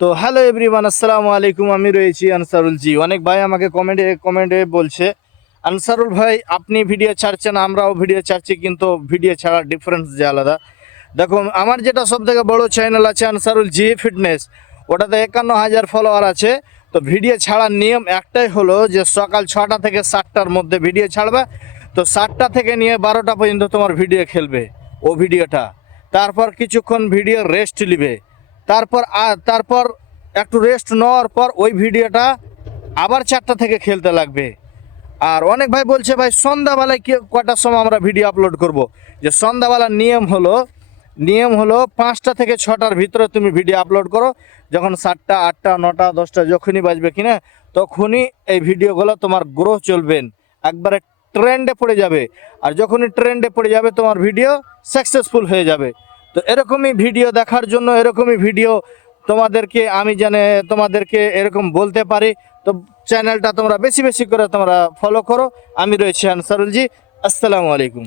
তো hello everyone, আসসালামু আলাইকুম। আমি রয়েছি আনসারুল জি। অনেক ভাই আমাকে কমেন্টে বলছে, আনসারুল ভাই আপনি ভিডিও ছাড়ছেন, আমরাও ভিডিও ছাড়ছি, কিন্তু ভিডিও ছাড়ার ডিফারেন্স যে আলাদা। দেখো, আমার যেটা সব থেকে বড় চ্যানেল আছে আনসারুল জি ফিটনেস, ওটাতে 51,000 ফলোয়ার আছে। তো ভিডিও ছাড়ার নিয়ম একটাই হলো যে সকাল 6টা থেকে 7টার মধ্যে ভিডিও ছাড়বে। তো 7টা থেকে নিয়ে 12টা পর্যন্ত তোমার ভিডিও খেলবে ও ভিডিওটা। তারপর কিছুক্ষণ ভিডিও রেস্ট নিবে। তারপর একটু রেস্ট নেওয়ার পর ওই ভিডিওটা আবার 4টা থেকে খেলতে লাগবে। আর অনেক ভাই বলছে ভাই সন্ধ্যাবেলায় কটার সময় আমরা ভিডিও আপলোড করব। যে সন্ধ্যাবেলার নিয়ম হলো 5টা থেকে 6টার ভিতরে তুমি ভিডিও আপলোড করো। যখন 7টা 8টা 9টা 10টা যখনই বাজবে কিনা, তখনই এই ভিডিওগুলো তোমার গ্রো চলবেন, একবারে ট্রেন্ডে পড়ে যাবে। আর যখনই ট্রেন্ডে পড়ে যাবে তোমার ভিডিও সাকসেসফুল হয়ে যাবে। তো এরকমই ভিডিও দেখার জন্য, এরকমই ভিডিও তোমাদেরকে এরকম বলতে পারি। তো চ্যানেলটা তোমরা বেশি বেশি করে তোমরা ফলো করো। আমি রয়েছি আনসারুল জি। আসসালামু আলাইকুম।